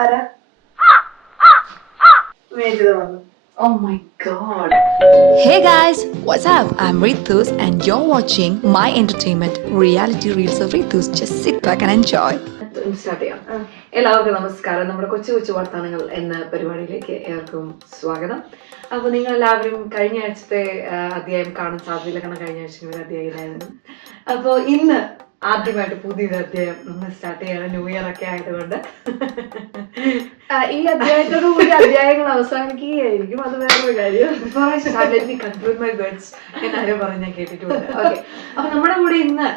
ആരാ മേജിത വന്നു Oh my god. Hey guys, what's up? I'm Rithus and you're watching my entertainment reality reels of Rithus. Just sit back and enjoy. Start ചെയ്യാം എല്ലാവർക്കും നമസ്കാരം നമ്മുടെ കൊച്ചു കൊച്ചു വർത്തമാനങ്ങൾ എന്ന പരിപാടിയിലേക്ക് ഏവർക്കും സ്വാഗതം അപ്പോൾ നിങ്ങൾ എല്ലാവരും കഴിഞ്ഞ ആഴ്ചത്തെ അധ്യായം കാണാൻ സാധ്യതയില്ല കാരണം കഴിഞ്ഞ ആഴ്ച ഒരു അധ്യായം ഇല്ലായിരുന്നു അപ്പോൾ ഇന്ന് ആദ്യമായിട്ട് പുതിയൊരു അധ്യായം നമ്മൾ സ്റ്റാർട്ട് ചെയ്യണം. ന്യൂ ഇയർ ഒക്കെ ആയതുകൊണ്ട്. ഈ അധ്യായത്തോടു കൂടി അധ്യായങ്ങൾ അവസാനിക്കുകയായിരിക്കും. അത് വേറൊരു കാര്യം. കൺട്രോൾ മൈ വേർഡ്സ് എന്നാരും പറഞ്ഞ് ഞാൻ കേട്ടിട്ടുണ്ട്. ഓക്കെ അപ്പൊ നമ്മുടെ കൂടെ ഇന്ന്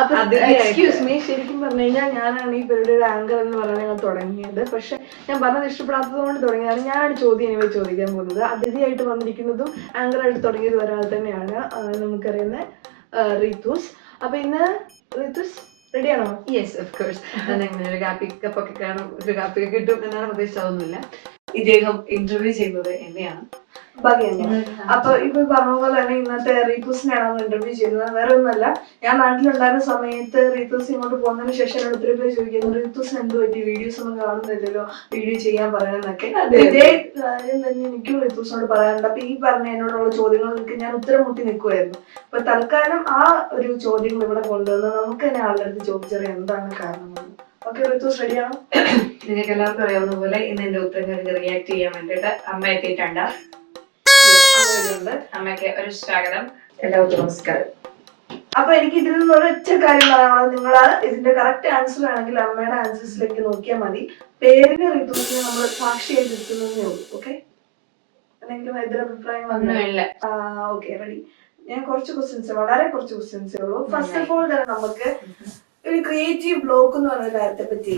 അപ്പൊ എക്സ്ക്യൂസ് മീ ശരിക്കും പറഞ്ഞു കഴിഞ്ഞാൽ ഞാനാണ് ഈ പരിപാടിയുടെ ആങ്കർ എന്ന് പറയുന്നത് ഞങ്ങൾ തുടങ്ങിയത്. പക്ഷെ ഞാൻ പറഞ്ഞത് ഇഷ്ടപ്പെടാത്തത് കൊണ്ട് തുടങ്ങിയാണ് ഞാനാണ് ചോദ്യം ഇനിവേ ചോദിക്കാൻ പോകുന്നത്. അതിഥിയായിട്ട് വന്നിരിക്കുന്നതും ആങ്കറായിട്ട് തുടങ്ങിയത് ഒരാൾ തന്നെയാണ് നമുക്കറിയുന്ന റീത്തൂസ്. അപ്പൊ ഇന്ന് റെഡിയാണോ യെസ് ഓഫ് കോഴ്സ് അങ്ങനെ ഒരു കാപ്പി കപ്പൊക്കെ കാണും ഒരു കാപ്പി കിട്ടും എന്നാണ് പ്രതീക്ഷിച്ചതൊന്നുമില്ല ഇദ്ദേഹം ഇന്റർവ്യൂ ചെയ്യുന്നത് എന്നെയാണ്. തന്നെയാണ് അപ്പൊ ഇപ്പൊ പറഞ്ഞ പോലെ തന്നെ ഇന്നത്തെ റീത്തൂസിനെയാണ് ഇന്റർവ്യൂ ചെയ്യുന്നത് വേറെ ഒന്നുമല്ല. ഞാൻ നാട്ടിലുണ്ടായിരുന്ന സമയത്ത് റീത്തൂസ് ഇങ്ങോട്ട് പോകുന്നതിന് ശേഷം ഒത്തിരി പേര് ചോദിക്കുന്നു റീത്തൂസ് എന്ത് പറ്റി? വീഡിയോസ് ഒന്നും കാണുന്നില്ലല്ലോ. വീഡിയോ ചെയ്യാൻ പറയണമെന്നൊക്കെ. ഇതേ കാര്യം തന്നെ എനിക്കും റീത്തൂസിനോട് പറയാറുണ്ട് അപ്പൊ ഈ പറഞ്ഞ എന്നോടുള്ള ചോദ്യങ്ങൾക്ക് ഞാൻ ഉത്തരം മുട്ടി നിൽക്കുമായിരുന്നു അപ്പൊ തൽക്കാലം ആ ഒരു ചോദ്യങ്ങൾ ഇവിടെ കൊണ്ടുവന്ന് നമുക്ക് തന്നെ ആളുടെ അടുത്ത് ചോദിച്ചറിയാം എന്താണ് കാരണം ഓക്കെ റെഡിയാണോ? നിങ്ങൾക്ക് എല്ലാവർക്കും അറിയാവുന്ന പോലെ ഇന്ന് എന്റെ ഉത്തരങ്ങൾക്ക് റിയാക്ട് ചെയ്യാൻ വേണ്ടിയിട്ട് അമ്മ എത്തിയിട്ടുണ്ട്. അമ്മയ്ക്ക് ഒരു സ്വാഗതം എല്ലാവർക്കും നമസ്കാരം. അപ്പൊ എനിക്ക് ഇതിൽ നിന്ന് ഒരൊറ്റ കാര്യം പറയാനുള്ളത് നിങ്ങൾ ഇതിന്റെ കറക്റ്റ് ആൻസർ ആണെങ്കിൽ അമ്മയുടെ ആൻസേഴ്സിലേക്ക് നോക്കിയാൽ മതി. പേരിന് റിപ്പോർട്ടിനെ നമ്മൾ സാക്ഷി എടുക്കുന്നതേ ഉള്ളൂ ഓക്കെ എന്തെങ്കിലും എതിരഭിപ്രായം വന്നോ? ഒന്നുമില്ല. ഓക്കെ റെഡി ഞാൻ കുറച്ച് ക്വസ്റ്റ്യൻസ് വളരെ കുറച്ച് ക്വസ്റ്റ്യൻസേ ഉള്ളൂ. ഫസ്റ്റ് ഓഫ് ഓൾ തന്നെ നമുക്ക് ഒരു ക്രിയേറ്റീവ് ബ്ലോക്ക് എന്ന് പറയുന്ന കാര്യത്തെ പറ്റി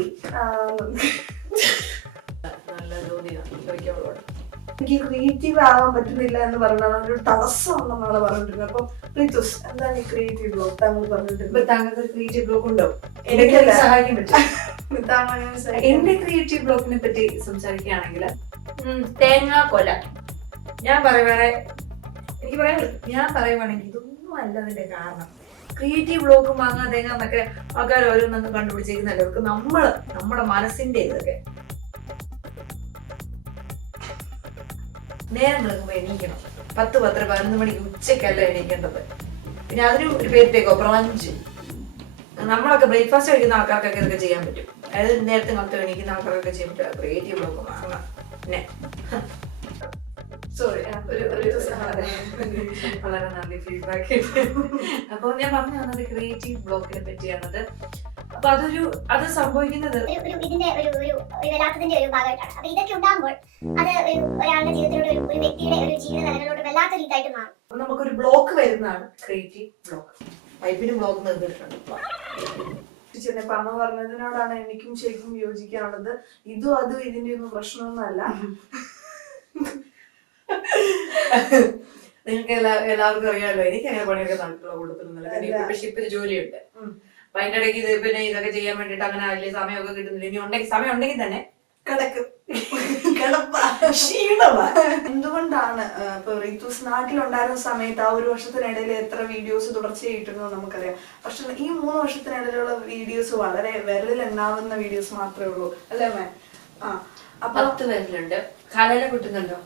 നല്ല ചോദ്യമാണ് ചോദിക്കോളൂ എനിക്ക് ക്രിയേറ്റീവ് ആവാൻ പറ്റുന്നില്ല എന്ന് പറഞ്ഞാൽ ഒരു തടസ്സമാണ് നമ്മൾ പറഞ്ഞിട്ടുണ്ട്. അപ്പൊ പ്രീതുസ് എന്താണ് ഈ ക്രിയേറ്റീവ് ബ്ലോക്ക് താങ്കൾ പറഞ്ഞിട്ടുണ്ട് താങ്കൾക്ക് ക്രിയേറ്റീവ് ബ്ലോക്ക് ഉണ്ടോ. എനിക്ക് സഹായിക്കാൻ പറ്റും എന്റെ ക്രിയേറ്റീവ് ബ്ലോക്കിനെ പറ്റി സംസാരിക്കുകയാണെങ്കിൽ തേങ്ങാ കൊല. ഞാൻ പറയുവാണെ എനിക്ക് പറയാൻ ഞാൻ പറയുവാണെങ്കിൽ ഇതൊന്നും അല്ല അതിന്റെ കാരണം. ക്രിയേറ്റീവ് ബ്ലോക്ക് മാങ്ങാ തേങ്ങ എന്നൊക്കെ ആൾക്കാർ ഓരോന്നൊന്നും കണ്ടുപിടിച്ചിരിക്കുന്നല്ലോ അവർക്ക് നമ്മൾ നമ്മുടെ മനസ്സിന്റെ ഇതൊക്കെ നേരം കിടക്കുമ്പോ എണീക്കണം. പത്ത് പത്തര പതിനൊന്ന് മണിക്ക് ഉച്ചക്കല്ല എണീക്കേണ്ടത്. പിന്നെ അതിന് ഒരു പേരിട്ടേക്കോ? പ്രപഞ്ച് നമ്മളൊക്കെ ബ്രേക്ക്ഫാസ്റ്റ് കഴിക്കുന്ന ആൾക്കാർക്കൊക്കെ ഇതൊക്കെ ചെയ്യാൻ പറ്റും. അതായത് നേരത്തെ കാലത്ത് എണീക്കുന്ന ആൾക്കാർക്കൊക്കെ ചെയ്യാൻ പറ്റും. ക്രിയേറ്റീവ് ബ്ലോക്ക് പിന്നെ സോറി ഒരു ഒരു. വളരെ നന്ദി ഫീഡ്ബാക്ക് അപ്പോൾ ഞാൻ പറഞ്ഞു വന്നത് ക്രിയേറ്റീവ് ബ്ലോക്കിനെ പറ്റിയാണത്. അപ്പൊ അതൊരു അത് സംഭവിക്കുന്നത് ഒരു ഇതിന്റെ ഒരു ഒരു വല്ലാത്തതിന്റെ ഒരു ഭാഗമായിട്ടാണ്. അപ്പൊ ഇതൊക്കെ ഉണ്ടാകുമ്പോൾ അത് ഒരു ഒരാളുടെ ജീവിതത്തിലൂടെ ഒരു ഒരു വ്യക്തിയുടെ ഒരു ജീവിത തലങ്ങളിലോട്ട് വല്ലാത്ത ഇതായിട്ട് മാറും. അപ്പൊ നമുക്കൊരു ബ്ലോക്ക് വരുന്നതാണ് ക്രിയേറ്റീവ് ബ്ലോക്ക്. വൈഫിന് ബ്ലോക്ക് നിർത്തിയിട്ടുണ്ട് ചെന്നെ ഇപ്പൊ അമ്മ പറഞ്ഞതിനോടാണ് എനിക്കും ശരിക്കും യോജിക്കാനുള്ളത്. ഇതും അതും ഇതിന്റെ ഒന്നും പ്രശ്നമൊന്നുമല്ല. നിങ്ങൾക്ക് എല്ലാ എല്ലാവർക്കും അറിയാമല്ലോ. എനിക്ക് അങ്ങനെ പണിയൊക്കെ അല്ല. ഇപ്പൊ ഷിപ്പിൽ ജോലിയുണ്ട്. അപ്പൊ അതിന്റെ ഇടയ്ക്ക് ഇത് പിന്നെ ഇതൊക്കെ ചെയ്യാൻ വേണ്ടിട്ട് അങ്ങനെ വലിയ സമയമൊക്കെ കിട്ടുന്നില്ല. ഇനി ഉണ്ടെങ്കിൽ സമയം ഉണ്ടെങ്കിൽ തന്നെ കിടക്കും. കിടപ്പാ. ക്ഷീണമാ. എന്തുകൊണ്ടാണ് ഇപ്പൊ റിത്തൂസ് നാട്ടിലുണ്ടായിരുന്ന സമയത്ത് ആ ഒരു വർഷത്തിനിടയിൽ എത്ര വീഡിയോസ് തുടർച്ചയായിട്ടിരുന്നു നമുക്കറിയാം. പക്ഷെ ഈ മൂന്ന് വർഷത്തിനിടയിലുള്ള വീഡിയോസ് വളരെ വിരലിൽ എണ്ണാവുന്ന വീഡിയോസ് മാത്രമേ ഉള്ളൂ. അല്ലേ മേ? ആ അപ്പൊ പത്ത് പേരിലുണ്ട് കലല കിട്ടുന്നുണ്ടോ?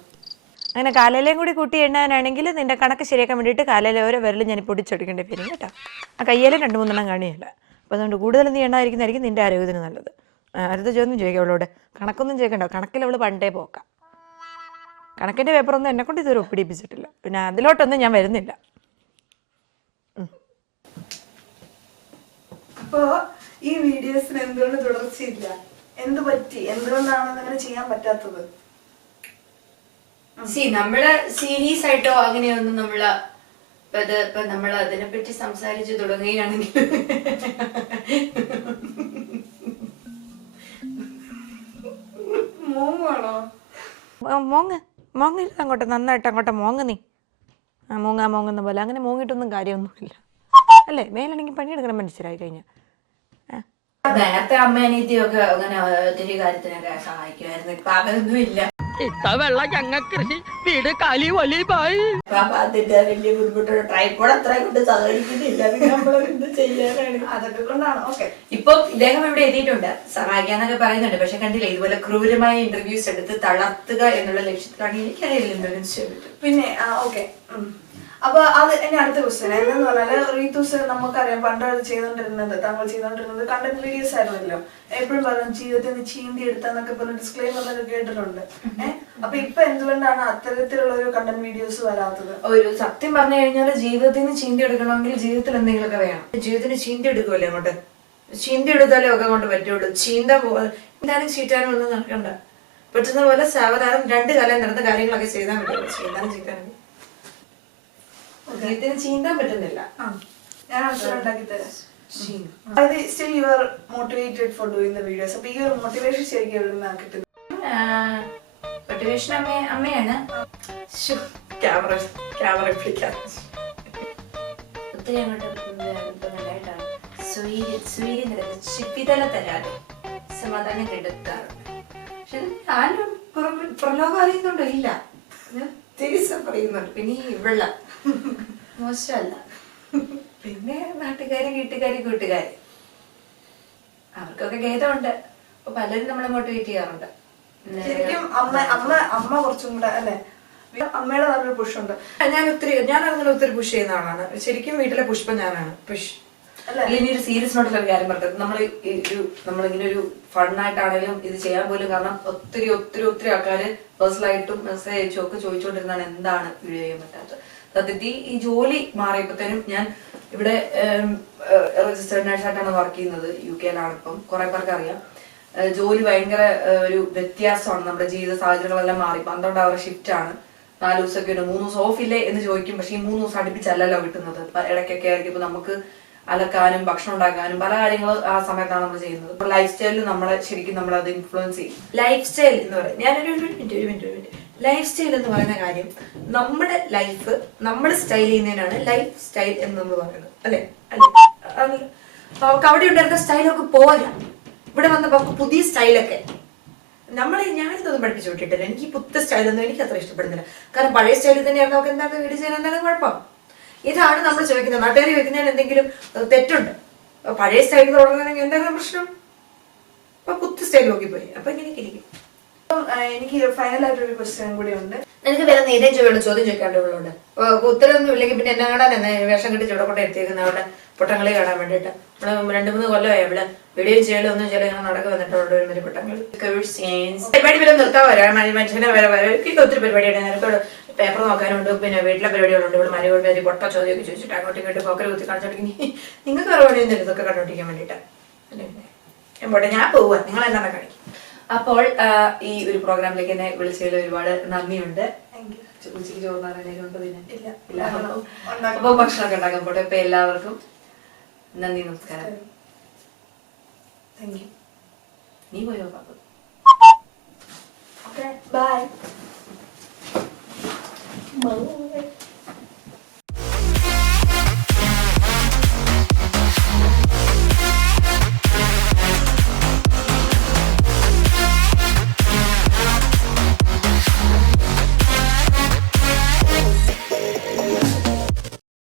അങ്ങനെ കാലയിലേയും കൂടി കൂട്ടി എണ്ണാനാണെങ്കിൽ നിന്റെ കണക്ക് ശരിയാക്കാൻ വേണ്ടിയിട്ട് കാലയിലെ ഓരോ വിരൽ ഞാൻ പൊടിച്ചെടുക്കേണ്ടി വരും കേട്ടോ. ആ കയ്യിലും രണ്ട് മൂന്നെണ്ണം കാണിയല്ല. അപ്പോൾ അതുകൊണ്ട് കൂടുതൽ നീ എണ്ണായിരിക്കുന്നതായിരിക്കും നിന്റെ ആരോഗ്യത്തിന് നല്ലത്. അടുത്ത ചോദ്യം ചോദിക്കാം അവളോട്. കണക്കൊന്നും ചോദിക്കണ്ട. കണക്കിൽ അവൾ പണ്ടേ പോക്കാം. കണക്കിന്റെ പേപ്പറൊന്നും എന്നെ കൊണ്ട് ഇതുവരെ ഒപ്പിടിപ്പിച്ചിട്ടില്ല. പിന്നെ അതിലോട്ടൊന്നും ഞാൻ വരുന്നില്ല. അപ്പോ ഈ വീഡിയോസിന് എന്തുകൊണ്ട് തുടർച്ചയില്ല? എന്ത് പറ്റി? എന്തുകൊണ്ടാണ് അങ്ങനെ ചെയ്യാൻ പറ്റാത്തത്? സി നമ്മൾ സീരിയസ് ആയിട്ടോ അങ്ങനെയൊന്നും നമ്മൾ ഇപ്പൊ നമ്മൾ അതിനെ പറ്റി സംസാരിച്ചു തുടങ്ങുകയാണെങ്കിൽ മോങ്ങാണോ? മോ- മോങ്ങ്. മോങ്ങില്ല അങ്ങോട്ട് നന്നായിട്ട് അങ്ങോട്ട് മോങ്ങ് നീ. ആ മോങ്ങാ മോങ്ങുന്ന പോലെ. അങ്ങനെ മോങ്ങിട്ടൊന്നും കാര്യമൊന്നുമില്ല. അല്ലേ? മേലാണെങ്കിൽ പണിയെടുക്കണം മനസ്സിലായി കഴിഞ്ഞാൽ നേരത്തെ അമ്മ അനീതിയൊക്കെ അങ്ങനെ ഒത്തിരി കാര്യത്തിനൊക്കെ സഹായിക്കുമായിരുന്നു. ഇപ്പൊ അതൊന്നും ഇല്ല ഇത്തവെള്ള ഞങ്ങ കൃഷി വീട് കലി വലി അപ്പൊ അതിന്റെ വലിയ ബുദ്ധിമുട്ടുള്ള ട്രൈപ്പോഡ് അത്ര കൊണ്ട് സഹകരിക്കുന്നില്ല നമ്മളെന്ത് ചെയ്യാനാണ്? അതൊക്കെ കൊണ്ടാണ്. ഓക്കെ. ഇപ്പൊ ഇദ്ദേഹം ഇവിടെ എത്തിയിട്ടുണ്ട്. സഹായിക്കാന്നൊക്കെ പറയുന്നുണ്ട്. പക്ഷെ കണ്ടില്ല ഇതുപോലെ ക്രൂരമായ ഇന്റർവ്യൂസ് എടുത്ത് തളർത്തുക എന്നുള്ള ലക്ഷ്യത്തിലാണ് എനിക്കറിയില്ല എന്തെങ്കിലും ചെയ്തിട്ട്. പിന്നെ ഓക്കെ. അപ്പൊ അത് എന്റെ അടുത്ത ക്വസ്റ്റ്യൻ എന്ന് പറഞ്ഞാൽ റീത്തൂസ് നമുക്കറിയാം പണ്ട് അത് ചെയ്തോണ്ടിരുന്നത് താങ്കൾ ചെയ്തോണ്ടിരുന്നത് കണ്ടന്റ് വീഡിയോസ് ആയിരുന്നല്ലോ. എപ്പോഴും പറഞ്ഞു ജീവിതത്തിൽ നിന്ന് ചീന്തി എടുത്താന്നൊക്കെ പറഞ്ഞ ഡിസ്ക്ലെയിമർ കേട്ടിട്ടുണ്ട്. ഏഹ് അപ്പൊ ഇപ്പൊ എന്തുകൊണ്ടാണ് അത്തരത്തിലുള്ള ഒരു കണ്ടന്റ് വീഡിയോസ് വരാത്തത്? ഒരു സത്യം പറഞ്ഞു കഴിഞ്ഞാൽ ജീവിതത്തിൽ നിന്ന് ചീന്തി എടുക്കണമെങ്കിൽ ജീവിതത്തിൽ എന്തെങ്കിലുമൊക്കെ വേണം. ജീവിതത്തിന് ചീന്തി എടുക്കുമല്ലേ അങ്ങോട്ട്? ചീന്തി എടുത്താലേ ഒക്കെ കൊണ്ട് പറ്റുള്ളൂ. ചീന്ത എന്തായാലും ചീറ്റാനും ഒന്നും നടക്കണ്ട പറ്റുന്ന പോലെ സാവധാനം രണ്ട് കാലം നടന്ന കാര്യങ്ങളൊക്കെ ചെയ്താൽ പറ്റുള്ളൂ ചീന്താനും ചീറ്റാനും ചീന്താൻ പറ്റുന്നില്ല. ഞാൻ അവസരം ഉണ്ടാക്കി തരാം. ചീന്ത. അതായത് still you are motivated for doing the videos അപ്പൊ ഈ ഒരു മോട്ടിവേഷൻ ശരിക്കും എവിടെ നിന്നാണ് കിട്ടുന്നത്? മോട്ടിവേഷൻ അമ്മ അമ്മയാണ്. ക്യാമറ ക്യാമറ പിടിക്കാൻ ഒത്തിരി അങ്ങോട്ട് നല്ലതായിട്ടാണ്. തരാതെ സമാധാനം കെടുത്താറുണ്ട് പക്ഷെ ആരും പുറം- അറിയുന്നുണ്ടോ? ഇല്ല. ഞാൻ തിരിച്ച പറയുന്നുണ്ട്. പിന്നെ ഈ വെള്ള. മോശമല്ല. പിന്നെ നാട്ടുകാരും വീട്ടുകാരും കൂട്ടുകാരും. അവർക്കൊക്കെ ഖേദമുണ്ട്. അപ്പൊ പലരും നമ്മളെ മോട്ടിവേറ്റ് ചെയ്യാറുണ്ട്. ശരിക്കും അമ്മ അമ്മ അമ്മ കുറച്ചും കൂടെ അല്ലെ? അമ്മയുടെ നല്ലൊരു പുഷുണ്ട് ഞാൻ ഒത്തിരി ഞാൻ അങ്ങനെ ഒത്തിരി പുഷ് ചെയ്യുന്ന ആളാണ്. ശരിക്കും വീട്ടിലെ പുഷ്പം ഞാനാണ്. പുഷ് ഇനി ഒരു സീരിയസ് നോട്ടുള്ള കാര്യം പറഞ്ഞത് നമ്മൾ ഒരു നമ്മളിങ്ങനെ ഒരു ഫണ്ണായിട്ടാണെങ്കിലും ഇത് ചെയ്യാൻ പോലും കാരണം ഒത്തിരി ഒത്തിരി ഒത്തിരി ആൾക്കാര് പേഴ്സണലായിട്ടും മെസ്സേജ് അയച്ചും ഒക്കെ ചോദിച്ചുകൊണ്ടിരുന്നാണ് എന്താണ് വീഡിയോ ചെയ്യാൻ പറ്റാത്തത്. സത്യത്തിൽ ഈ ജോലി മാറിയപ്പോഴത്തേനും ഞാൻ ഇവിടെ രജിസ്റ്റേർഡ് നേഴ്സായിട്ടാണ് വർക്ക് ചെയ്യുന്നത്. യു കെയിലാണ് ഇപ്പം. കുറെ പേർക്ക് അറിയാം. ജോലി ഭയങ്കര ഒരു വ്യത്യാസമാണ്. നമ്മുടെ ജീവിത സാഹചര്യങ്ങളെല്ലാം മാറി. പന്ത്രണ്ട് അവർ ഷിഫ്റ്റ് ആണ്. നാല് ദിവസമൊക്കെ ഉണ്ട്. മൂന്ന് ദിവസം ഓഫ് ഇല്ലേ എന്ന് ചോദിക്കും. പക്ഷെ ഈ മൂന്ന് ദിവസം അടുപ്പിച്ചല്ലല്ലോ കിട്ടുന്നത്. ഇടയ്ക്കൊക്കെ ആയിരിക്കും. ഇപ്പൊ നമുക്ക് അലക്കാനും ഭക്ഷണം ഉണ്ടാക്കാനും പല കാര്യങ്ങളും ആ സമയത്താണ് നമ്മൾ ചെയ്യുന്നത്. ലൈഫ് സ്റ്റൈലിൽ നമ്മളെ ശരിക്കും നമ്മളത് ഇൻഫ്ലുവൻസ് ചെയ്യും. ലൈഫ് സ്റ്റൈൽ എന്ന് പറയുന്നത് ഞാനൊരു മിനിറ്റ് ഒരു മിനിറ്റ് ഒരു മിനിറ്റ് ലൈഫ് സ്റ്റൈൽ എന്ന് പറയുന്ന കാര്യം നമ്മുടെ ലൈഫ് നമ്മൾ സ്റ്റൈൽ ചെയ്യുന്നതിനാണ് ലൈഫ് സ്റ്റൈൽ എന്ന് നമ്മൾ പറയുന്നത്. അല്ലെ? അല്ലെ? അവർക്ക് അവിടെ ഉണ്ടായിരുന്ന സ്റ്റൈലൊക്കെ പോരാ. ഇവിടെ വന്നപ്പോ പുതിയ സ്റ്റൈലൊക്കെ നമ്മളെ ഞാനിതൊന്നും പഠിപ്പിച്ചു വിട്ടിട്ടില്ല. എനിക്ക് ഈ പുത്ത സ്റ്റൈലൊന്നും എനിക്ക് അത്ര ഇഷ്ടപ്പെടുന്നില്ല. കാരണം പഴയ സ്റ്റൈലിൽ തന്നെയാണ് നമുക്ക് എന്താണ് വീട് ചെയ്യാൻ എന്താണ് കുഴപ്പം. ഇതാണ് നമ്മൾ ചോദിക്കുന്നത്. നാട്ടുകാർ ചോദിക്കുന്നതിന് എന്തെങ്കിലും തെറ്റുണ്ട്? പഴയ സ്റ്റൈലിൽ തുടങ്ങുകയാണെങ്കിൽ എന്താണ് പ്രശ്നം? അപ്പൊ പുത്ത സ്റ്റൈൽ നോക്കിപ്പോയി. അപ്പൊ ഇങ്ങനെ ഇരിക്കും. എനിക്ക് ഫൈനൽ ആയിട്ട് ഒരു ക്വസ്റ്റ്യൻ കൂടി ഉണ്ട്. എനിക്ക് വേറെ നേരം ചോദിയുള്ള ചോദ്യം ചോദിക്കാണ്ട് ഇവളോട് ഉത്തരവൊന്നും ഇല്ലെങ്കിൽ പിന്നെ എന്നെ കാണാൻ വേഷം കെട്ടി ചൂടെ കൊണ്ട് എത്തിയേക്കുന്ന അവിടെ പൊട്ടങ്ങളി കാണാൻ വേണ്ടിയിട്ട്. നമ്മൾ രണ്ടു മൂന്ന് കൊല്ലമായി ഇവിടെ വീഡിയോ ചെയ്യലോ ഒന്നും ചെയ്യലോ ഇങ്ങനെ നടക്കുക വന്നിട്ട് അവിടെ ഒരു മതി പൊട്ടങ്ങൾ പരിപാടി വരെ നിർത്താൻ വരാം. മനുഷ്യനെ വരെ വരെ. ഒത്തിരി പരിപാടിയുണ്ട് നേരത്തോട് പേപ്പർ നോക്കാനുണ്ട്. പിന്നെ വീട്ടിലെ പരിപാടികളുണ്ട്. ഇവിടെ മരയോട് പേര് പൊട്ട ചോദ്യമൊക്കെ ചോദിച്ചിട്ട് അങ്ങോട്ടും ഇങ്ങോട്ടും പോക്കറി കുത്തി കാണിച്ചിട്ടുണ്ടെങ്കിൽ നിങ്ങൾക്ക് പരിപാടിയൊന്നും ഇതൊക്കെ കണ്ടോണ്ടിരിക്കാൻ വേണ്ടിയിട്ട്. അല്ലേ? ഞാൻ പോട്ടെ. ഞാൻ പോവാ. നിങ്ങൾ എന്താണ് കാണിക്കും അപ്പോൾ ഈ ഒരു പ്രോഗ്രാമിലേക്ക് എന്നെ വിളിച്ചതിൽ ഒരുപാട് നന്ദിയുണ്ട്. ഉച്ചയ്ക്ക് ചോറുന്നാറുണ്ട് പിന്നെ? ഇല്ല. ഇല്ല. ഉണ്ടാക്കണം. അപ്പൊ ഭക്ഷണമൊക്കെ ഉണ്ടാക്കാൻ പോട്ടെ. അപ്പൊ എല്ലാവർക്കും നന്ദി നമസ്കാരം. നീ പോയോ പാപ്പ ബൈ ബൈ